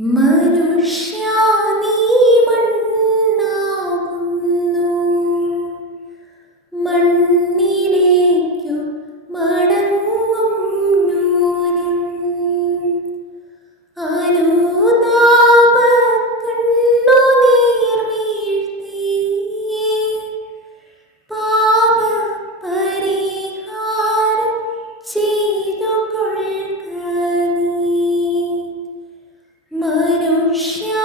मनुष्या Ocean.